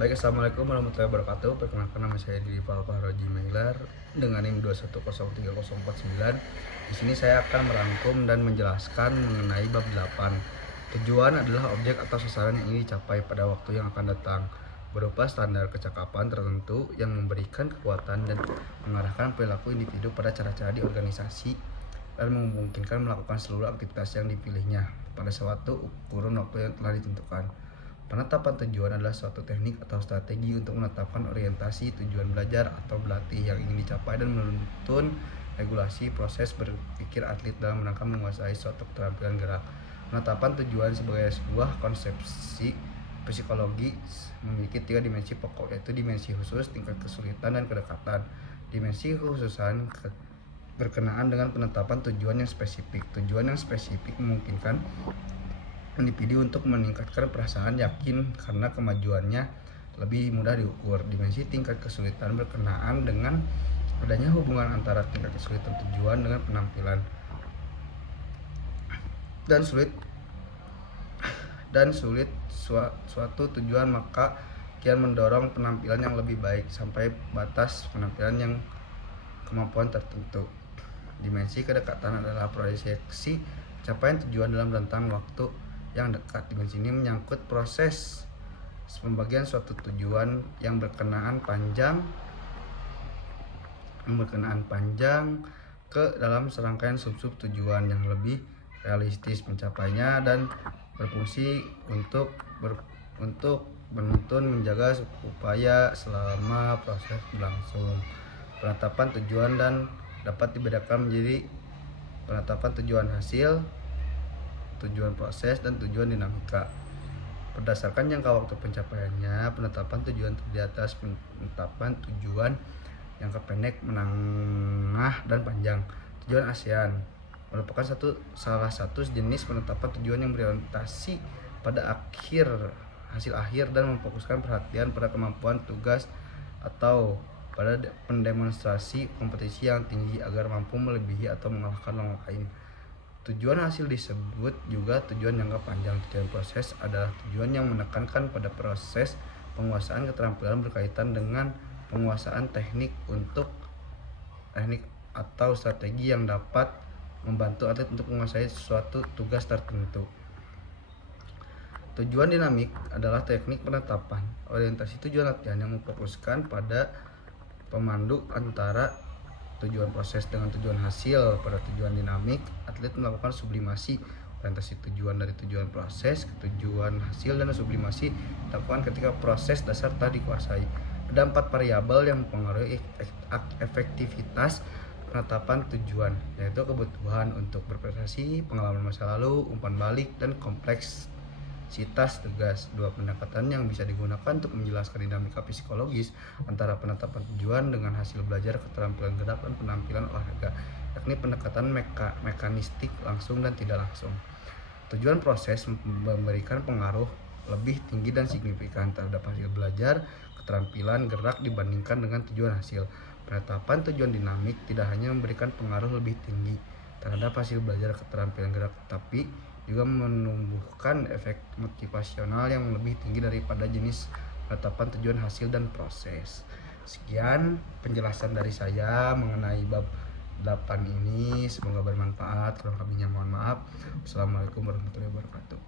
Baik, assalamualaikum warahmatullahi wabarakatuh. Perkenalkan, nama saya Didi Fahroji Mailar dengan NIM 2103049. Di sini saya akan merangkum dan menjelaskan mengenai bab 8. Tujuan adalah objek atau sasaran yang ingin dicapai pada waktu yang akan datang, berupa standar kecakapan tertentu yang memberikan kekuatan dan mengarahkan perilaku individu pada cara-cara di organisasi dan memungkinkan melakukan seluruh aktivitas yang dipilihnya pada suatu kurun waktu yang telah ditentukan. Penetapan tujuan adalah suatu teknik atau strategi untuk menetapkan orientasi tujuan belajar atau berlatih yang ingin dicapai dan menuntun regulasi proses berpikir atlet dalam rangka menguasai suatu keterampilan gerak. Penetapan tujuan sebagai sebuah konsepsi psikologi memiliki 3 dimensi pokok, yaitu dimensi khusus, tingkat kesulitan, dan kedekatan. Dimensi kekhususan berkenaan dengan penetapan tujuan yang spesifik. Tujuan yang spesifik memungkinkan individu untuk meningkatkan perasaan yakin karena kemajuannya lebih mudah diukur. Dimensi tingkat kesulitan berkenaan dengan adanya hubungan antara tingkat kesulitan tujuan dengan penampilan dan sulit suatu tujuan, maka kian mendorong penampilan yang lebih baik sampai batas penampilan yang kemampuan tertentu. Dimensi kedekatan adalah proyeksi capaian tujuan dalam rentang waktu yang dekat. Dimensi ini menyangkut proses pembagian suatu tujuan yang berkenaan panjang ke dalam serangkaian sub-sub tujuan yang lebih realistis mencapainya dan berfungsi untuk menuntun menjaga upaya selama proses berlangsung. Penetapan tujuan dan dapat dibedakan menjadi penetapan tujuan hasil, tujuan proses, dan tujuan dinamika. Berdasarkan jangka waktu pencapaiannya, penetapan tujuan terdiri atas penetapan tujuan jangka pendek, menengah, dan panjang. Tujuan ASEAN merupakan salah satu jenis penetapan tujuan yang berorientasi pada hasil akhir dan memfokuskan perhatian pada kemampuan tugas atau pada pendemonstrasi kompetisi yang tinggi agar mampu melebihi atau mengalahkan orang lain. Tujuan hasil disebut juga tujuan jangka panjang. Tujuan proses adalah tujuan yang menekankan pada proses penguasaan keterampilan berkaitan dengan penguasaan teknik atau strategi yang dapat membantu atlet untuk menguasai suatu tugas tertentu. Tujuan dinamik adalah teknik penetapan orientasi tujuan latihan yang memfokuskan pada pemandu antara tujuan proses dengan tujuan hasil. Pada tujuan dinamik, atlet melakukan sublimasi orientasi tujuan dari tujuan proses ke tujuan hasil, dan sublimasi dilakukan ketika proses dasar telah dikuasai. Ada 4 variabel yang mempengaruhi efektivitas penetapan tujuan, yaitu kebutuhan untuk berprestasi, pengalaman masa lalu, umpan balik, dan kompleksitas tugas. 2 pendekatan yang bisa digunakan untuk menjelaskan dinamika psikologis antara penetapan tujuan dengan hasil belajar, keterampilan gerak, dan penampilan olahraga, yakni pendekatan mekanistik langsung dan tidak langsung. Tujuan proses memberikan pengaruh lebih tinggi dan signifikan terhadap hasil belajar, keterampilan gerak dibandingkan dengan tujuan hasil. Penetapan tujuan dinamik tidak hanya memberikan pengaruh lebih tinggi terhadap hasil belajar, keterampilan gerak, tetapi juga menumbuhkan efek motivasional yang lebih tinggi daripada jenis penetapan tujuan hasil dan proses. Sekian penjelasan dari saya mengenai bab 8 ini, semoga bermanfaat. Kalau lebihnya mohon maaf. Wassalamualaikum warahmatullahi wabarakatuh.